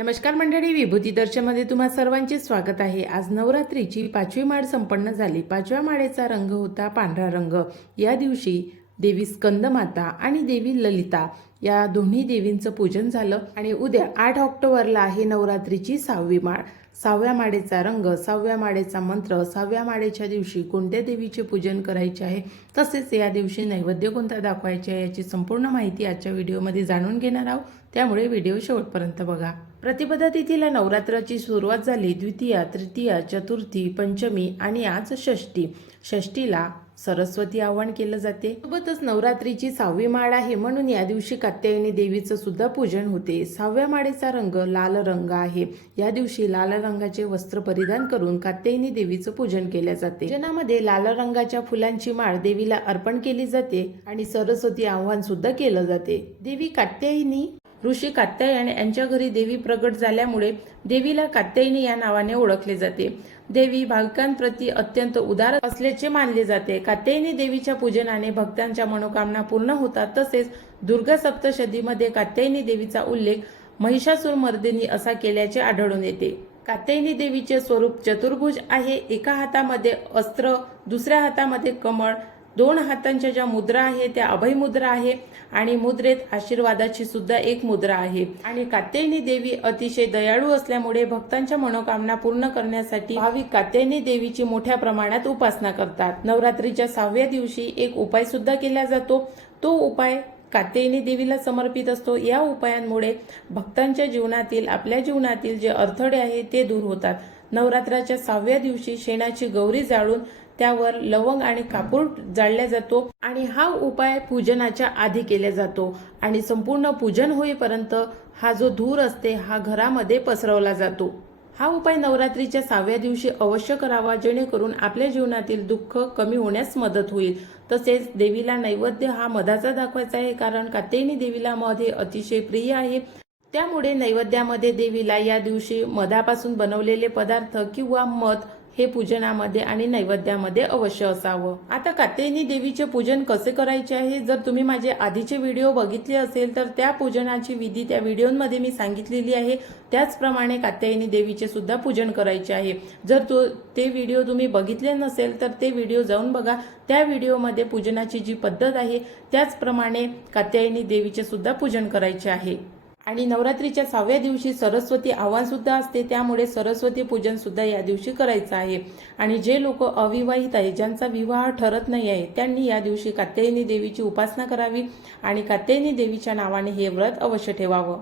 नमस्कार मंडळी विभूती दर्शनमध्ये तुम्हा सर्वांचे स्वागत आहे. आज नवरात्रीची पाचवी माळ संपन्न झाली. पाचव्या माळेचा रंग होता पांढरा रंग. या दिवशी देवी स्कंदमाता आणि देवी ललिता या दोन्ही देवींचं पूजन झालं आणि उद्या आठ ऑक्टोबरला आहे नवरात्रीची सहावी माळ. सहाव्या माळेचा रंग सहाव्या माळेचा मंत्र सहाव्या माळेच्या दिवशी कोणत्या देवीचे पूजन करायचे आहे तसेच या दिवशी नैवेद्य कोणता दाखवायचे आहे याची संपूर्ण माहिती आजच्या व्हिडिओमध्ये जाणून घेणार आहोत. त्यामुळे व्हिडिओ शेवटपर्यंत बघा. प्रतिपदा तिथीला नवरात्राची सुरुवात झाली द्वितीया तृतीया चतुर्थी पंचमी आणि आज षष्टी षष्टीला सरस्वती आव्हान केलं जाते. सोबतच नवरात्रीची सहावी माळ आहे म्हणून या दिवशी कात्यायनी देवीचं सुद्धा पूजन होते. सहाव्या माळेचा रंग लाल रंग आहे. या दिवशी लाल रंगाचे वस्त्र परिधान करून कात्यायनी देवीचं पूजन केले जाते. पूजनामध्ये लाल रंगाच्या फुलांची माळ देवीला अर्पण केली जाते आणि सरस्वती आव्हान सुद्धा केलं जाते. देवी कात्यायनी ऋषी कात्यायन यांच्या घरी देवी प्रगट झाल्यामुळे देवीला कात्यायनी या नावाने ओळखले जाते. देवी भाविकांप्रती अत्यंत उदार असल्याचे मानले जाते. कात्यायनी देवीच्या पूजनाने भक्तांच्या मनोकामना पूर्ण होतात तसेच दुर्गा सप्तशतीमध्ये कात्यायनी देवीचा उल्लेख महिषासूर मर्दिनी असा केल्याचे आढळून येते. कात्यायनी देवीचे स्वरूप चतुर्भुज आहे. एका हातामध्ये अस्त्र दुसऱ्या हातामध्ये कमळ दोन हातांच्या ज्या मुद्रा आहे त्या अभय मुद्रा आहे आणि मुद्रेत आशीर्वादाची सुद्धा एक मुद्रा आहे. आणि कात्यायनी देवी अतिशय दयाळू असल्यामुळे भक्तांच्या मनोकामना पूर्ण करण्यासाठी भाविक कात्यायनी देवीची मोठ्या प्रमाणात उपासना करतात. नवरात्रीच्या सहाव्या दिवशी एक उपाय सुद्धा केला जातो. तो उपाय कात्यायनी देवीला समर्पित असतो. या उपायांमुळे भक्तांच्या जीवनातील आपल्या जीवनातील जे अडथळे आहेत ते दूर होतात. नवरात्राच्या सहाव्या दिवशी शेणाची गौरी जाळून त्यावर लवंग आणि कापूर जाळल्या जातो आणि हा उपाय पूजनाच्या आधी केला जातो. आणि संपूर्ण पूजन होईपर्यंत हा जो धूर असते हा घरामध्ये पसरवला जातो. हा उपाय नवरात्रीच्या सहाव्या दिवशी अवश्य करावा जेणेकरून आपल्या जीवनातील दुःख कमी होण्यास मदत होईल. तसेच देवीला नैवेद्य हा मधाचा दाखवायचा आहे कारण कात्यायनी देवीला मध हे अतिशय प्रिय आहे. त्यामुळे नैवेद्यामध्ये देवीला या दिवशी मधापासून बनवलेले पदार्थ किंवा मध हे पूजनामध्ये आणि नैवेद्यामध्ये अवश्य असावं. आता कात्यायनी देवीचे पूजन कसे करायचे आहे? जर तुम्ही माझे आधीचे व्हिडिओ बघितले असेल तर त्या पूजनाची विधी त्या व्हिडिओमध्ये मी सांगितलेली आहे. त्याचप्रमाणे कात्यायनी देवीचे सुद्धा पूजन करायचे आहे. जर तो ते व्हिडिओ तुम्ही बघितले नसेल तर ते व्हिडिओ जाऊन बघा. त्या व्हिडिओमध्ये पूजनाची जी पद्धत आहे त्याचप्रमाणे कात्यायनी देवीचे सुद्धा पूजन करायचे आहे. आणि नवरात्रीच्या सहाव्या दिवशी सरस्वती आव्हानसुद्धा असते. त्यामुळे सरस्वती पूजनसुद्धा या दिवशी करायचं आहे. आणि जे लोक अविवाहित आहे ज्यांचा विवाह ठरत नाही आहे त्यांनी या दिवशी कात्यायनी देवीची उपासना करावी आणि कात्यायनी देवीच्या नावाने हे व्रत अवश्य ठेवावं.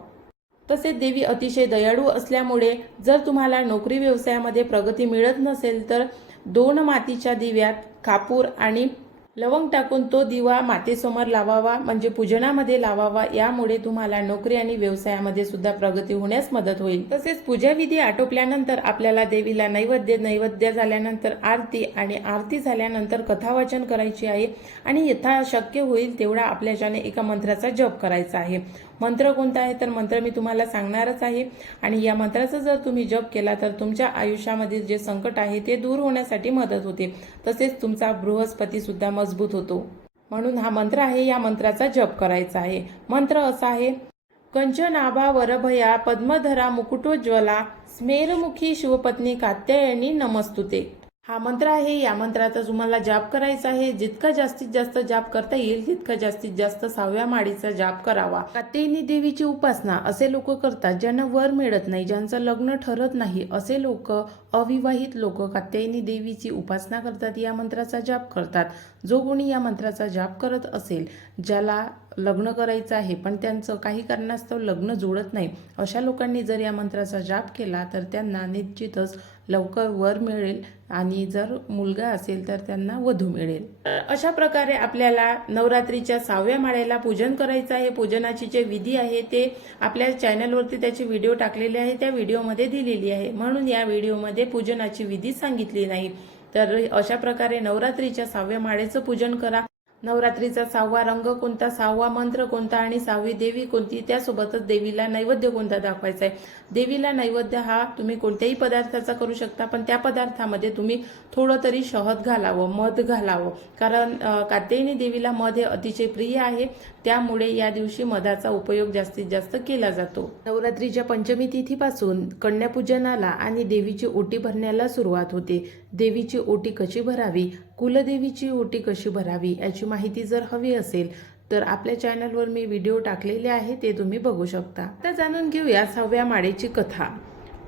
तसेच देवी अतिशय दयाळू असल्यामुळे जर तुम्हाला नोकरी व्यवसायामध्ये प्रगती मिळत नसेल तर दोन मातीच्या दिव्यात कापूर आणि लवंग टाकून तो दिवा मातेसमोर लावावा म्हणजे पूजनामध्ये लावावा यामुळे तुम्हाला नोकरी आणि व्यवसायामध्ये सुद्धा प्रगती होण्यास मदत होईल. तसेच पूजाविधी आटोपल्यानंतर आपल्याला देवीला नैवेद्य नैवेद्य झाल्यानंतर आरती आणि आरती झाल्यानंतर कथावाचन करायची आहे आणि यथा शक्य होईल तेवढा आपल्याच्याने एका मंत्राचा जप करायचा आहे. मंत्र कोणता आहे? तर मंत्र मी तुम्हाला सांगणारच आहे. आणि या मंत्राचा जर तुम्ही जप केला तर तुमच्या आयुष्यामधील जे संकट आहे ते दूर होण्यासाठी मदत होते. तसेच तुमचा बृहस्पती सुद्धा मजबूत होतो. म्हणून हा मंत्र आहे या मंत्राचा जप करायचा आहे. मंत्र असा आहे कंचनाभा वरभया पद्मधरा मुकुटोज्वला स्मेरमुखी शिवपत्नी कात्यायनी नमस्तुते. हा मंत्र आहे. या मंत्राचा तुम्हाला जाप करायचा आहे. जितका जास्तीत जास्त जाप करता येईल तितका जास्तीत जास्त सहाव्या माळीचा जाप करावा. कात्यायनी देवीची उपासना असे लोक करतात ज्यांना वर मिळत नाही ज्यांचं लग्न ठरत नाही असे लोक अविवाहित लोक कात्यायनी देवीची उपासना करतात. या मंत्राचा जाप करतात. जो कोणी या मंत्राचा जाप करत असेल ज्याला लग्न करायचं आहे पण त्यांचं काही कारणास्तव लग्न जुळत नाही अशा लोकांनी जर या मंत्राचा जाप केला तर त्यांना निश्चितच लवकर वर मिळेल आणि जर मुलगा असेल तर त्यांना वधू मिळेल. अशा प्रकारे आपल्याला नवरात्रीच्या सहाव्या माळ्याला पूजन करायचं आहे. पूजनाची जे विधी आहे ते आपल्या चॅनलवरती त्याचे व्हिडिओ टाकलेले आहे. त्या व्हिडिओमध्ये दिलेली आहे. म्हणून या व्हिडिओमध्ये पूजनाची विधी सांगितली नाही. तर अशा प्रकारे नवरात्रीच्या सहाव्या माळेचं पूजन करा. नवरात्रीचा सहावा रंग कोणता सहावा मंत्र कोणता आणि सहावी देवी कोणती त्यासोबतच देवीला नैवेद्य कोणता दाखवायचा आहे? देवीला नैवेद्य हा तुम्ही कोणत्याही पदार्थाचा करू शकता पण त्या पदार्थामध्ये तुम्ही थोडं तरी शहद घालावं मध घालावं. कारण कात्यायनी देवीला मध हे अतिशय प्रिय आहे. त्यामुळे या दिवशी मधाचा उपयोग जास्तीत जास्त केला जातो. नवरात्रीच्या पंचमी तिथीपासून कन्यापूजनाला आणि देवीची ओटी भरण्याला सुरुवात होते. देवीची ओटी कशी भरावी? कुलदेवीची ओटी कशी भरावी? याची माहिती जर हवी असेल तर आपल्या चॅनलवर मी व्हिडिओ टाकलेले आहे ते तुम्ही बघू शकता. आता जाणून घेऊया सहाव्या माळेची कथा.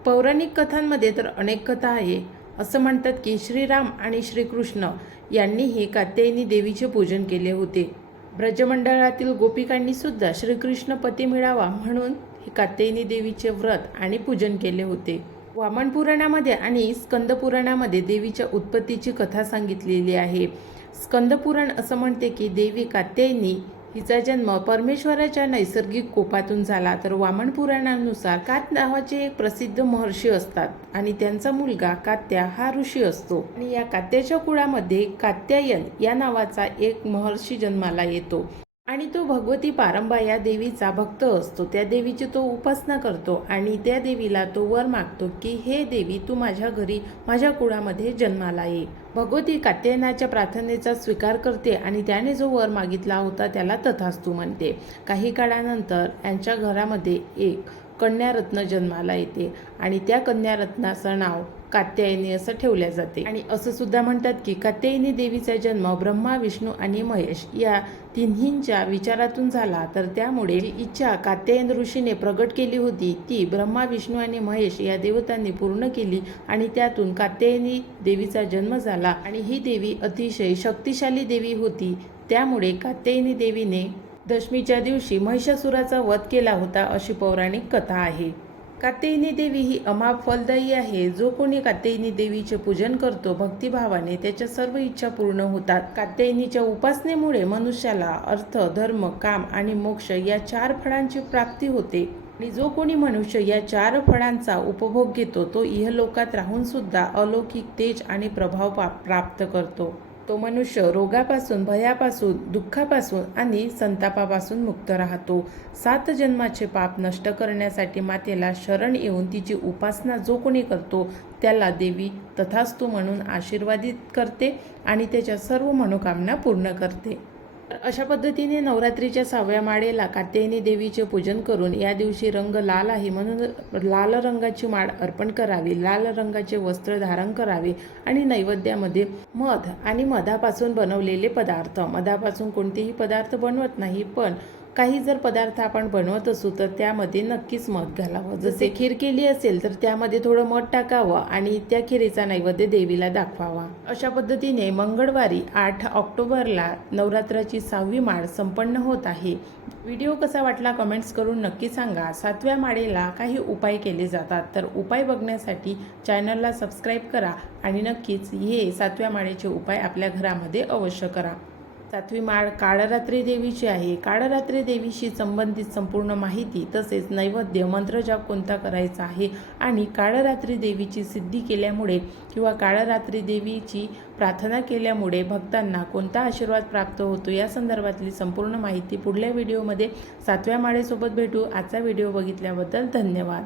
पौराणिक कथांमध्ये तर अनेक कथा आहे. असं म्हणतात की श्रीराम आणि श्रीकृष्ण यांनीही कात्यायनी देवीचे पूजन केले होते. ब्रजमंडळातील गोपिकांनी सुद्धा श्रीकृष्ण पती मिळावा म्हणून हे कात्यायनी देवीचे व्रत आणि पूजन केले होते. वामन पुराणामध्ये आणि स्कंद पुराणामध्ये देवीच्या उत्पत्तीची कथा सांगितलेली आहे. स्कंदपुराण असं म्हणते की देवी कात्यायनी हिचा जन्म परमेश्वराच्या नैसर्गिक कोपातून झाला. तर वामन पुराणानुसार कात नावाचे एक प्रसिद्ध महर्षी असतात आणि त्यांचा मुलगा कात्या हा ऋषी असतो. आणि या कात्याच्या कुळामध्ये कात्यायन या नावाचा एक महर्षी जन्माला येतो. आणि तो भगवती पारंबा या देवीचा भक्त असतो. त्या देवीची तो उपासना करतो आणि त्या देवीला तो वर मागतो की हे देवी तू माझ्या घरी माझ्या कुळामध्ये जन्माला ये. भगवती कात्यायनाच्या प्रार्थनेचा स्वीकार करते आणि त्याने जो वर मागितला होता त्याला तथास्तू म्हणते. काही काळानंतर यांच्या घरामध्ये एक कन्यारत्न जन्माला येते आणि त्या कन्यारत्नाचं नाव कात्यायनी असं ठेवल्या जाते. आणि असं सुद्धा म्हणतात की कात्यायनी देवीचा जन्म ब्रह्मा विष्णू आणि महेश या तिन्हींच्या विचारातून झाला. तर त्यामुळे जी इच्छा कात्यायन ऋषीने प्रगट केली होती ती ब्रह्मा विष्णू आणि महेश या देवतांनी पूर्ण केली आणि त्यातून कात्यायनी देवीचा जन्म झाला. आणि ही देवी अतिशय शक्तिशाली देवी होती. त्यामुळे कात्यायनी देवीने दशमीच्या दिवशी महिषासुराचा वध केला होता अशी पौराणिक कथा आहे. कात्यायनी देवी ही अमाप फलदायी आहे. जो कोणी कात्यायनी देवीचे पूजन करतो भक्तिभावाने त्याच्या सर्व इच्छा पूर्ण होतात. कात्यायनीच्या उपासनेमुळे मनुष्याला अर्थ धर्म काम आणि मोक्ष या चार फळांची प्राप्ती होते. आणि जो कोणी मनुष्य या चार फळांचा उपभोग घेतो तो इहलोकात राहून सुद्धा अलौकिक तेज आणि प्रभाव पा- प्राप्त करतो. तो मनुष्य रोगापासून भयापासून दुःखापासून आणि संतापापासून मुक्त राहतो. सात जन्माचे पाप नष्ट करण्यासाठी मातेला शरण येऊन तिची उपासना जो कोणी करतो त्याला देवी तथास्तु म्हणून आशीर्वादित करते आणि त्याच्या सर्व मनोकामना पूर्ण करते. तर अशा पद्धतीने नवरात्रीच्या सहाव्या माळेला कात्यायनी देवीचे पूजन करून या दिवशी रंग लाल आहे म्हणून लाल रंगाची माळ अर्पण करावी लाल रंगाचे वस्त्र धारण करावे आणि नैवेद्यामध्ये मध आणि मधापासून बनवलेले पदार्थ. मधापासून कोणतेही पदार्थ बनवत नाही पण काही जर पदार्थ आपण बनवत असू तर त्यामध्ये नक्कीच मध घालावं. जसे खीर केली असेल तर त्यामध्ये थोडं मध टाकावं आणि त्या खिरीचा नैवेद्य देवीला दाखवावा. अशा पद्धतीने मंगळवारी आठ ऑक्टोबरला नवरात्राची सहावी माळ संपन्न होत आहे. व्हिडिओ कसा वाटला कमेंट्स करून नक्की सांगा. सातव्या माळेला काही उपाय केले जातात तर उपाय बघण्यासाठी चॅनलला सबस्क्राईब करा आणि नक्कीच हे सातव्या माळेचे उपाय आपल्या घरामध्ये अवश्य करा. सातवी माळ काळरात्री देवीची आहे. काळरात्री देवीशी संबंधित संपूर्ण माहिती तसेच नैवेद्य मंत्रजाप कोणता करायचा आहे आणि काळरात्री देवीची सिद्धी केल्यामुळे किंवा काळरात्री देवीची प्रार्थना केल्यामुळे भक्तांना कोणता आशीर्वाद प्राप्त होतो या संदर्भातली संपूर्ण माहिती पुढल्या व्हिडिओमध्ये सातव्या माळेसोबत भेटू. आजचा व्हिडिओ बघितल्याबद्दल धन्यवाद.